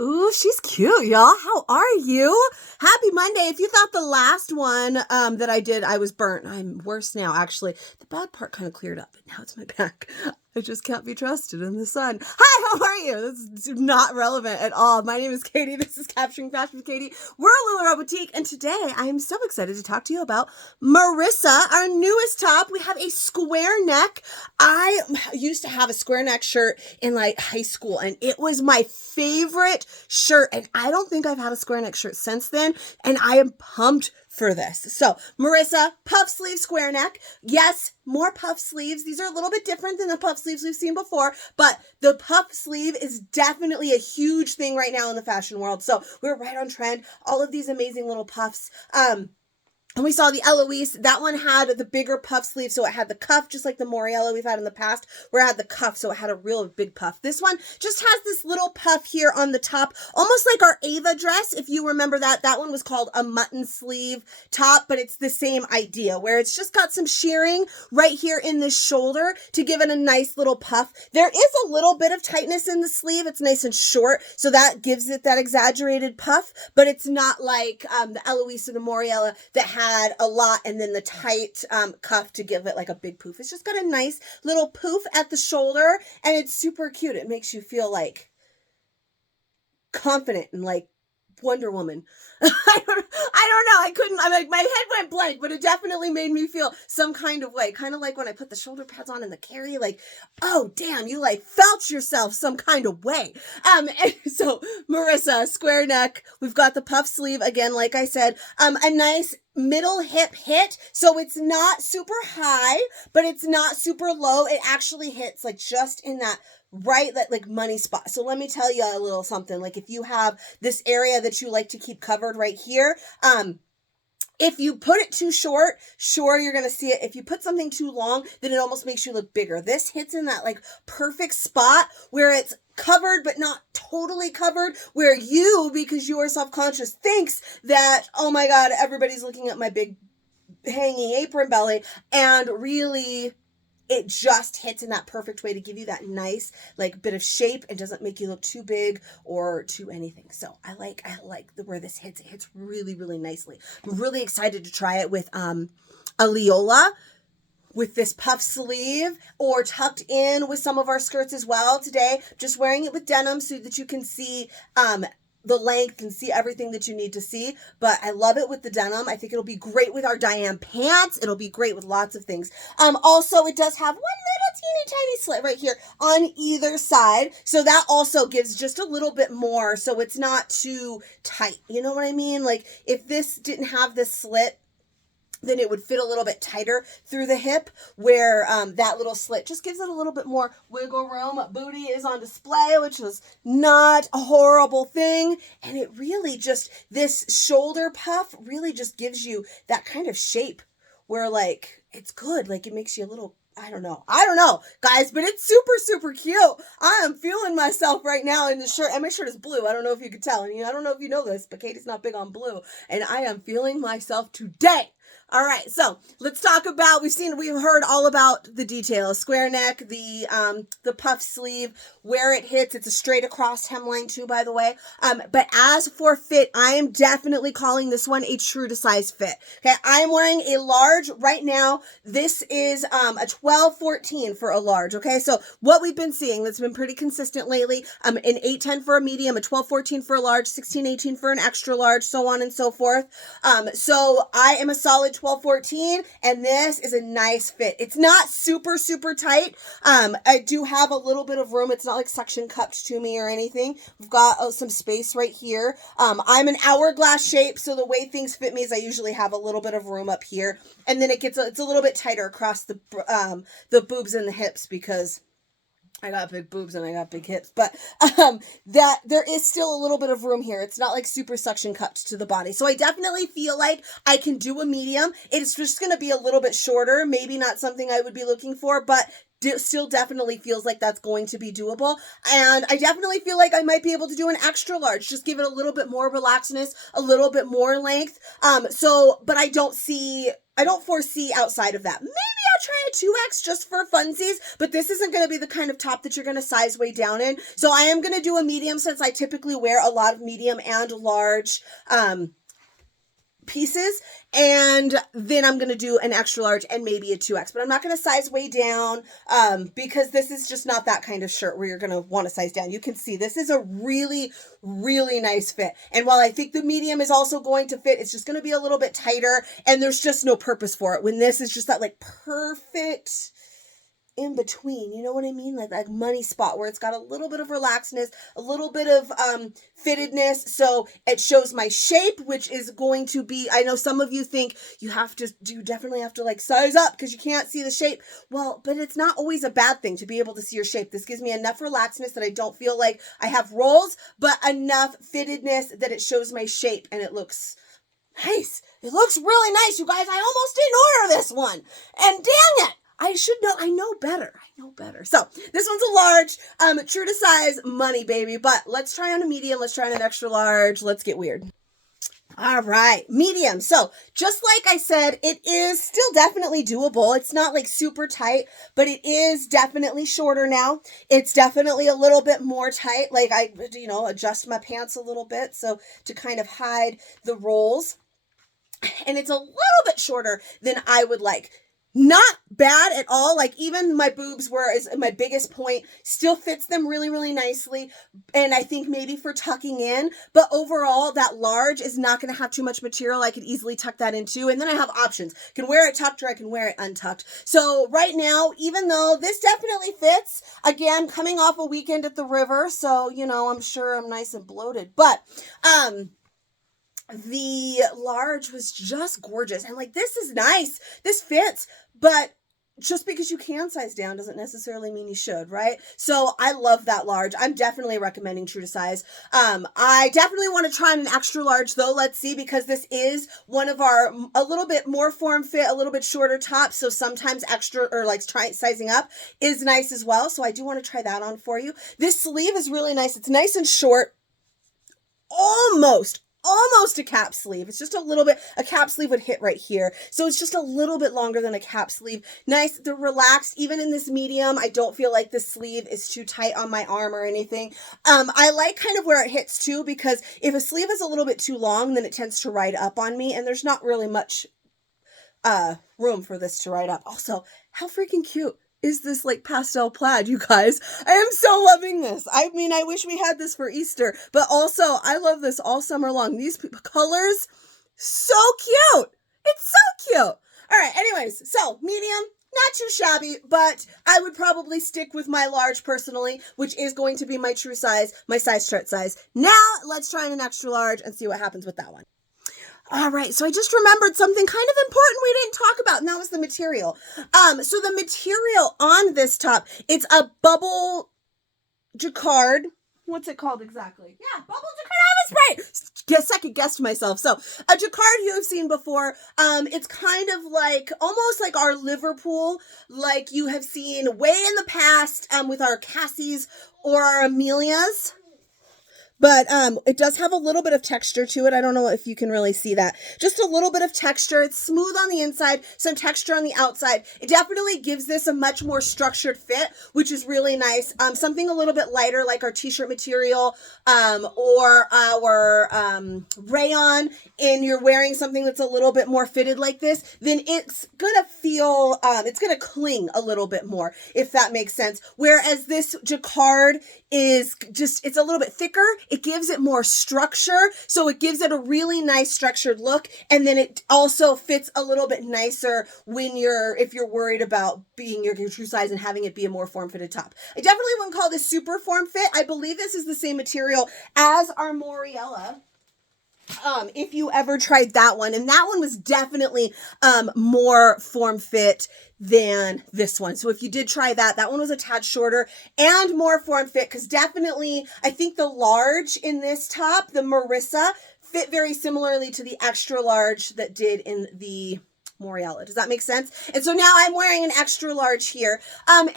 Ooh, she's cute, y'all. How are you? Happy Monday. If you thought the last one that I did, I was burnt. I'm worse now, actually. The bad part kind of cleared up, but now it's my back. I just can't be trusted in the sun. Hi, how are you? This is not relevant at all. My name is Katie. This is Capturing Fashion with Katie. We're a Lula Boutique, and today I am so excited to talk to you about Marissa, our newest top. We have a square neck. I used to have a square neck shirt in like high school, and it was my favorite shirt. And I don't think I've had a square neck shirt since then, and I am pumped for this. So Marissa, puff sleeve square neck. Yes, more puff sleeves. These are a little bit different than the puff sleeves we've seen before, but the puff sleeve is definitely a huge thing right now in the fashion world. So we're right on trend. All of these amazing little puffs. And we saw the Eloise. That one had the bigger puff sleeve, so it had the cuff, just like the Moriello we've had in the past, where it had the cuff, so it had a real big puff. This one just has this little puff here on the top, almost like our Ava dress, if you remember that. That one was called a mutton sleeve top, but it's the same idea, where it's just got some shirring right here in the shoulder to give it a nice little puff. There is a little bit of tightness in the sleeve. It's nice and short, so that gives it that exaggerated puff, but it's not like the Eloise or the Moriello that had a lot and then the tight cuff to give it like a big poof. It's just got a nice little poof at the shoulder, and it's super cute. It makes you feel like confident and like Wonder Woman. I don't know. I'm like, my head went blank, but it definitely made me feel some kind of way. Kind of like when I put the shoulder pads on in the carry, like, oh, damn, you like felt yourself some kind of way. And so Marissa, square neck. We've got the puff sleeve again, like I said, a nice middle hip hit. So it's not super high, but it's not super low. It actually hits like just in that right, like money spot. So let me tell you a little something. Like if you have this area that you like to keep covered right here, if you put it too short, sure, you're going to see it. If you put something too long, then it almost makes you look bigger. This hits in that like perfect spot where it's covered, but not totally covered, where you, because you are self-conscious, thinks that, oh my God, everybody's looking at my big hanging apron belly, and really it just hits in that perfect way to give you that nice like bit of shape and doesn't make you look too big or too anything. So I like where this hits. It hits really, really nicely. I'm really excited to try it with a Leola with this puff sleeve or tucked in with some of our skirts as well today. Just wearing it with denim so that you can see the length and see everything that you need to see. But I love it with the denim. I think it'll be great with our Diane pants. It'll be great with lots of things. Also, it does have one little teeny tiny slit right here on either side. So that also gives just a little bit more, so it's not too tight. You know what I mean? Like if this didn't have this slit, then it would fit a little bit tighter through the hip, where that little slit just gives it a little bit more wiggle room. Booty is on display, which is not a horrible thing. And it really just, this shoulder puff really just gives you that kind of shape where like, it's good. Like it makes you a little, I don't know, guys, but it's super, super cute. I am feeling myself right now in the shirt, and my shirt is blue. I don't know if you could tell. And I don't know if you know this, but Katie's not big on blue, and I am feeling myself today. All right, so let's talk about, we've heard all about the details. Square neck, the puff sleeve, where it hits. It's a straight across hemline too, by the way. But as for fit, I am definitely calling this one a true to size fit. Okay, I'm wearing a large right now. This is a 12-14 for a large. Okay, so what we've been seeing that's been pretty consistent lately, an 8-10 for a medium, a 12-14 for a large, 16-18 for an extra large, so on and so forth. So I am a solid 12-14, and this is a nice fit. It's not super, super tight. I do have a little bit of room. It's not like suction cupped to me or anything. We've got some space right here. I'm an hourglass shape, so the way things fit me is I usually have a little bit of room up here, and then it's a little bit tighter across the boobs and the hips, because I got big boobs and I got big hips, but that there is still a little bit of room here. It's not like super suction cupped to the body. So I definitely feel like I can do a medium. It's just going to be a little bit shorter, maybe not something I would be looking for, but still definitely feels like that's going to be doable. And I definitely feel like I might be able to do an extra large, just give it a little bit more relaxedness, a little bit more length. But I don't foresee outside of that. Maybe I'll try a 2X just for funsies, but this isn't going to be the kind of top that you're going to size way down in. So I am going to do a medium since I typically wear a lot of medium and large pieces, and then I'm going to do an extra large and maybe a 2X, but I'm not going to size way down because this is just not that kind of shirt where you're going to want to size down. You can see this is a really, really nice fit. And while I think the medium is also going to fit, it's just going to be a little bit tighter, and there's just no purpose for it when this is just that like perfect in between, you know what I mean? Like money spot where it's got a little bit of relaxedness, a little bit of fittedness. So it shows my shape, which is going to be, I know some of you think you definitely have to like size up because you can't see the shape. Well, but it's not always a bad thing to be able to see your shape. This gives me enough relaxedness that I don't feel like I have rolls, but enough fittedness that it shows my shape and it looks nice. It looks really nice, you guys. I almost didn't order this one. And dang it. I should know. I know better. So this one's a large, true to size, money, baby. But let's try on a medium. Let's try on an extra large. Let's get weird. All right, medium. So just like I said, it is still definitely doable. It's not like super tight, but it is definitely shorter now. It's definitely a little bit more tight. Like I, adjust my pants a little bit. So to kind of hide the rolls. And it's a little bit shorter than I would like. Not bad at all. Like even my boobs is my biggest point, still fits them really, really nicely. And I think maybe for tucking in, but overall that large is not going to have too much material. I could easily tuck that into. And then I have options. I can wear it tucked or I can wear it untucked. So right now, even though this definitely fits, again, coming off a weekend at the river. So, I'm sure I'm nice and bloated, but, the large was just gorgeous. And like, this is nice. This fits, but just because you can size down doesn't necessarily mean you should, right? So I love that large. I'm definitely recommending true to size. I definitely want to try an extra large though. Let's see, because this is one of our, a little bit more form fit, a little bit shorter top. So sometimes extra or like sizing up is nice as well. So I do want to try that on for you. This sleeve is really nice. It's nice and short, almost a cap sleeve. It's just a little bit, a cap sleeve would hit right here. So it's just a little bit longer than a cap sleeve. Nice, they're relaxed. Even in this medium, I don't feel like the sleeve is too tight on my arm or anything. I like kind of where it hits too, because if a sleeve is a little bit too long, then it tends to ride up on me, and there's not really much room for this to ride up. Also, how freaking cute is this like pastel plaid, you guys? I am so loving this. I mean, I wish we had this for Easter, but also I love this all summer long. These colors, so cute. It's so cute. All right, anyways, so medium, not too shabby, but I would probably stick with my large personally, which is going to be my true size, my size chart size. Now let's try an extra large and see what happens with that one. All right, so I just remembered something kind of important we didn't talk about, and that was the material. So the material on this top, it's a bubble Jacquard. What's it called exactly? Yeah, bubble Jacquard. I was right. Second guessed myself. So a Jacquard you have seen before. It's kind of like almost like our Liverpool, like you have seen way in the past with our Cassies or our Amelias. But it does have a little bit of texture to it. I don't know if you can really see that. Just a little bit of texture. It's smooth on the inside, some texture on the outside. It definitely gives this a much more structured fit, which is really nice. Something a little bit lighter like our t-shirt material or our rayon, and you're wearing something that's a little bit more fitted like this, then it's going to feel, it's going to cling a little bit more, if that makes sense. Whereas this Jacquard is just, it's a little bit thicker. It gives it more structure. So it gives it a really nice structured look. And then it also fits a little bit nicer if you're worried about being your true size and having it be a more form-fitted top. I definitely wouldn't call this super form-fit. I believe this is the same material as our Moriella. If you ever tried that one, and that one was definitely more form fit than this one. So if you did try that one was a tad shorter and more form fit, because definitely I think the large in this top, the Marissa, fit very similarly to the extra large that did in the Moriella. Does that make sense? And so now I'm wearing an extra large here. And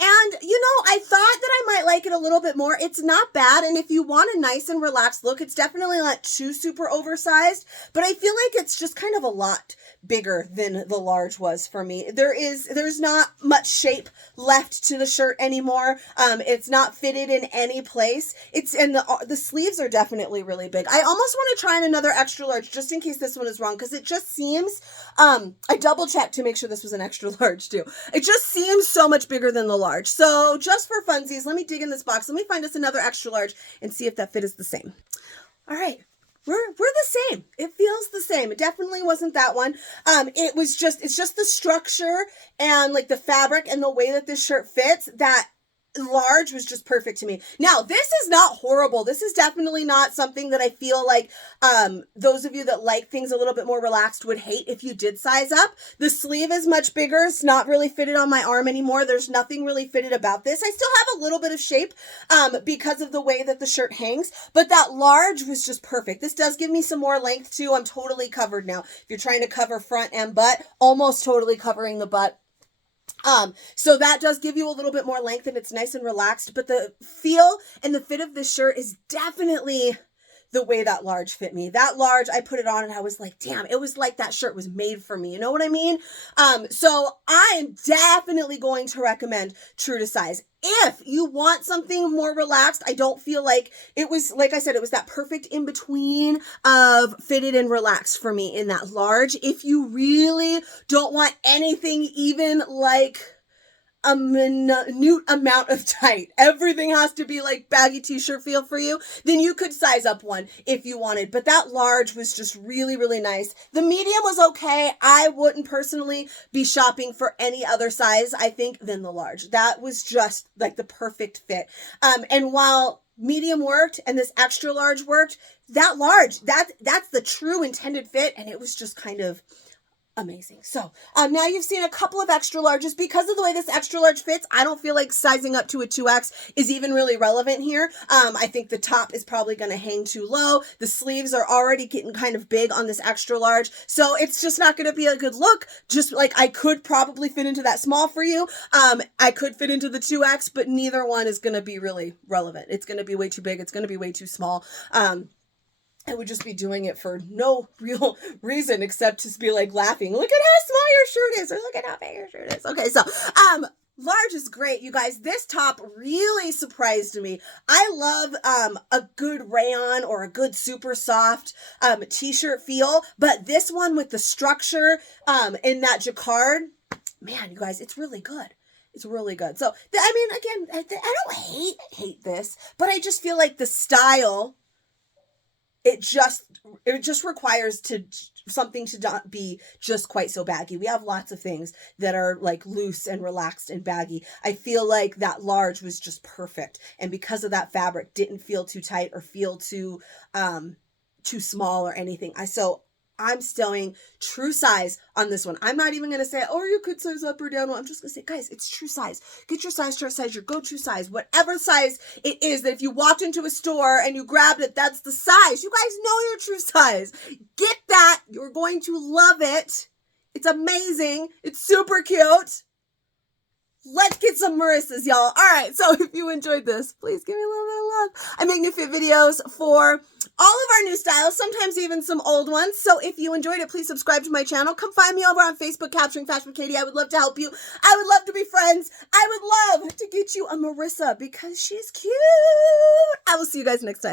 you know, I thought that I might like it a little bit more. It's not bad. And if you want a nice and relaxed look, it's definitely not too super oversized, but I feel like it's just kind of a lot bigger than the large was for me. There's not much shape left to the shirt anymore. It's not fitted in any place. And the sleeves are definitely really big. I almost want to try on another extra large just in case this one is wrong, because it just seems, I double checked to make sure this was an extra large too. It just seems so much bigger than the large. So just for funsies, let me dig in this box. Let me find us another extra large and see if that fit is the same. All right. We're the same. It feels the same. It definitely wasn't that one. It's just the structure and like the fabric and the way that this shirt fits that large was just perfect to me. Now, this is not horrible. This is definitely not something that I feel like those of you that like things a little bit more relaxed would hate if you did size up. The sleeve is much bigger. It's not really fitted on my arm anymore. There's nothing really fitted about this. I still have a little bit of shape because of the way that the shirt hangs, but that large was just perfect. This does give me some more length too. I'm totally covered now. If you're trying to cover front and butt, almost totally covering the butt. So that does give you a little bit more length and it's nice and relaxed, but the feel and the fit of this shirt is definitely the way that large fit me. That large, I put it on and I was like, damn, it was like that shirt was made for me. You know what I mean? So I'm definitely going to recommend true to size. If you want something more relaxed, I don't feel like it was, like I said, it was that perfect in between of fitted and relaxed for me in that large. If you really don't want anything even like a minute amount of tight, everything has to be like baggy t-shirt feel for you, then you could size up one if you wanted. But that large was just really, really nice. The medium was okay. I wouldn't personally be shopping for any other size, I think, than the large. That was just like the perfect fit. And while medium worked and this extra large worked, that large, that's the true intended fit. And it was just kind of amazing. So now you've seen a couple of extra larges. Because of the way this extra large fits, I don't feel like sizing up to a 2X is even really relevant here. I think the top is probably going to hang too low. The sleeves are already getting kind of big on this extra large. So it's just not going to be a good look. Just like I could probably fit into that small for you. I could fit into the 2X, but neither one is going to be really relevant. It's going to be way too big. It's going to be way too small. I would just be doing it for no real reason except to be like laughing. Look at how small your shirt is, or look at how big your shirt is. Okay, so large is great, you guys. This top really surprised me. I love a good rayon or a good super soft t-shirt feel, but this one with the structure in that Jacquard, man, you guys, it's really good. It's really good. So, I mean, again, I don't hate this, but I just feel like the style, it just requires something to not be just quite so baggy. We have lots of things that are like loose and relaxed and baggy. I feel like that large was just perfect. And because of that fabric, didn't feel too tight or feel too small or anything. I'm staying true size on this one. I'm not even going to say, oh, you could size up or down. I'm just going to say, guys, it's true size. Get your size, chart size, your go-to size, whatever size it is that if you walked into a store and you grabbed it, that's the size. You guys know your true size. Get that. You're going to love it. It's amazing. It's super cute. Let's get some Marissas, y'all. All right, so if you enjoyed this, please give me a little bit of love. I make new fit videos for all of our new styles, sometimes even some old ones. So if you enjoyed it, please subscribe to my channel. Come find me over on Facebook, Capturing Fashion with Katie. I would love to help you. I would love to be friends. I would love to get you a Marissa because she's cute. I will see you guys next time.